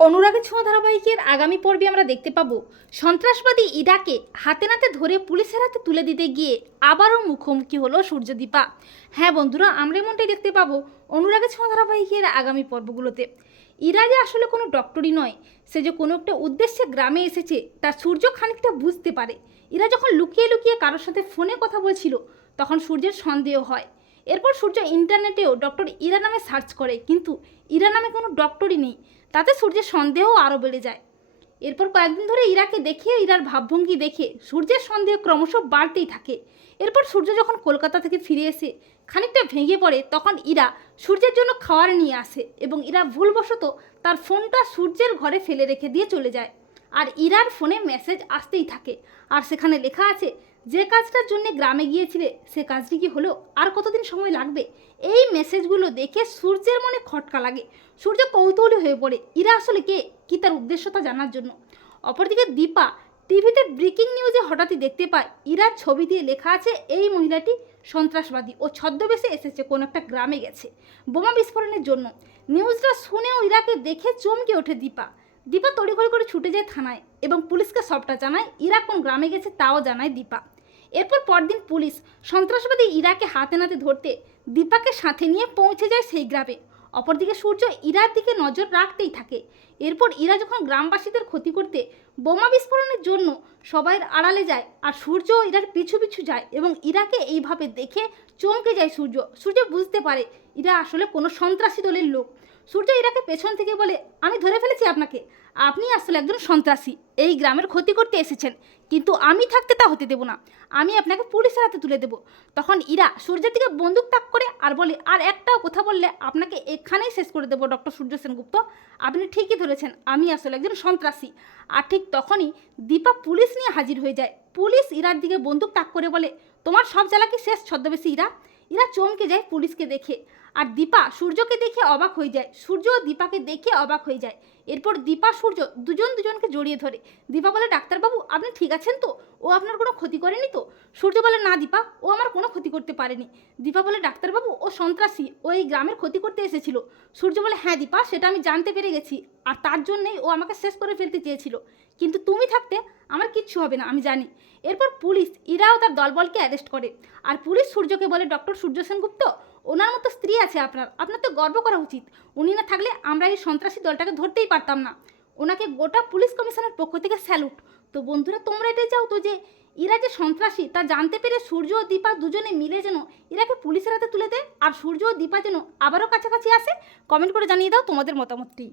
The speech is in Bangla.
অনুরাগের ছোঁয়া ধারাবাহিকের আগামী পর্বে আমরা দেখতে পাবো। সন্ত্রাসবাদী ইরাকে হাতে নাতে ধরে পুলিশের হাতে তুলে দিতে গিয়ে আবারও মুখোমুখি হলো সূর্যদীপা। হ্যাঁ বন্ধুরা, আমরা এমনটাই দেখতে পাবো অনুরাগের ছোঁয়া ধারাবাহিকের আগামী পর্বগুলোতে। ইরা যে আসলে কোনো ডক্টরই নয়, সে যে কোনো একটা উদ্দেশ্যে গ্রামে এসেছে, তার সূর্য খানিকটা বুঝতে পারে। ইরা যখন লুকিয়ে লুকিয়ে কারোর সাথে ফোনে কথা বলছিল, তখন সূর্যের সন্দেহ হয়। এরপর সূর্য ইন্টারনেটেও ডক্টর ইরা নামে সার্চ করে, কিন্তু ইরা নামে কোনো ডক্টরই নেই। তাতে সূর্যের সন্দেহ আরও বেড়ে যায়। এরপর কয়েকদিন ধরে ইরাকে দেখে, ইরার ভাবভঙ্গি দেখে সূর্যের সন্দেহ ক্রমশ বাড়তেই থাকে। এরপর সূর্য যখন কলকাতা থেকে ফিরে এসে খানিকটা ভেঙে পড়ে, তখন ইরা সূর্যের জন্য খাওয়ার নিয়ে আসে এবং ইরা ভুলবশত তার ফোনটা সূর্যের ঘরে ফেলে রেখে দিয়ে চলে যায়। আর ইরার ফোনে মেসেজ আসতেই থাকে। আর সেখানে লেখা আছে যে কাজটার জন্য গ্রামে গিয়েছিলে, সে কাজটি কি হলো? আর কতদিন সময় লাগবে? এই মেসেজগুলো দেখে সূর্যের মনে খটকা লাগে। সূর্য কৌতূহলী হয়ে পড়ে। ইরা আসলে কে? কী তার উদ্দেশ্যতা জানার জন্য? অপরদিকে দীপা, টিভিতে ব্রেকিং নিউজে হঠাৎই দেখতে পায়, ইরার ছবি দিয়ে লেখা আছে, এই মহিলাটি সন্ত্রাসবাদী ও ছদ্মবেশে এসেছে, কোনো একটা গ্রামে গেছে। বোমা বিস্ফোরণের জন্য। নিউজটা শুনেও ইরাকে দেখে চমকে ওঠে দীপা। দীপা তড়িঘড়ি করে ছুটে যায় থানায় এবং পুলিশকে সবটা জানায়, ইরা কোন গ্রামে গেছে, তাও জানায় দীপা। এরপর পরদিন পুলিশ সন্ত্রাসবাদী ইরাকে হাতে নাতে ধরতে দীপাকে সাথে নিয়ে পৌঁছে যায় সেই গ্রামে। অপরদিকে সূর্য ইরার দিকে নজর রাখতেই থাকে। এরপর ইরা যখন গ্রামবাসীদের ক্ষতি করতে বোমা বিস্ফোরণের জন্য সবাই আড়ালে যায় আর সূর্য ইরার পিছু পিছু যায় এবং ইরাকে এইভাবে দেখে চমকে যায় সূর্য। সূর্য বুঝতে পারে, ইরা আসলে কোনো সন্ত্রাসী দলের লোক। সূর্য ইরাকে পেছন থেকে বলে, আমি ধরে ফেলেছি আপনাকে। আপনি আসলে একজন সন্ত্রাসী। এই গ্রামের ক্ষতি করতে এসেছেন। কিন্তু আমি থাকতে তা হতে দেব না। আমি আপনাকে পুলিশের হাতে তুলে দেব। তখন ইরা সূর্যের দিকে বন্দুক তাক করে আর বলে, আর একটাও কথা বললে আপনাকে এখানেই শেষ করে দেবো, ডক্টর সূর্য সেনগুপ্ত আপনি ঠিকই ধরেছেন, আমি আসলে একজন সন্ত্রাসী। আর ঠিক তখনই দীপা পুলিশ নিয়ে হাজির হয়ে যায়। পুলিশ ইরার দিকে বন্দুক তাক করে বলে, তোমার সব জ্বালা কি শেষ, ছদ্মবেশী ইরা। ইরা চমকে যায় পুলিশকে দেখে। আর দীপা সূর্যকে দেখে অবাক হয়ে যায়। সূর্য দীপাকে দেখে অবাক হয়ে যায়। এরপর দীপা, সূর্য দুজন দুজনকে জড়িয়ে ধরে। দীপা বলে, ডাক্তারবাবু, আপনি ঠিক আছেন তো? ও আপনার কোনো ক্ষতি করেনি তো? সূর্য বলে, না দীপা, ও আমার কোনো ক্ষতি করতে পারেনি। দীপা বলে, ডাক্তারবাবু, ও সন্ত্রাসী। ও এই গ্রামের ক্ষতি করতে এসেছিল। সূর্য বলে হ্যাঁ দীপা, সেটা আমি জানতে পেরে গেছি। আর তার জন্যেই ও আমাকে শেষ করে ফেলতে চেয়েছিল। কিন্তু তুমি থাকতে আমার কিচ্ছু হবে না, আমি জানি। এরপর পুলিশ, ইরাও তার দলবলকে অ্যারেস্ট করে। আর পুলিশ সূর্যকে বলে, ডক্টর সূর্য সেনগুপ্ত ওনার মতো স্ত্রী আছে আপনার। আপনার তো গর্ব করা উচিত। উনি না থাকলে আমরা এই সন্ত্রাসী দলটাকে ধরতেই পারতাম না। ওনাকে গোটা পুলিশ কমিশনের পক্ষ থেকে স্যালুট। তো বন্ধুরা, তোমরা এটাই চাও তো যে, এরা যে সন্ত্রাসী, তা জানতে পেরে সূর্য ও দীপা দুজনে মিলে যেন এরাকে পুলিশের হাতে তুলে দেয়। আর সূর্য ও দীপা যেন আবারও কাছাকাছি আসে কমেন্ট করে জানিয়ে দাও তোমাদের মতামতটি।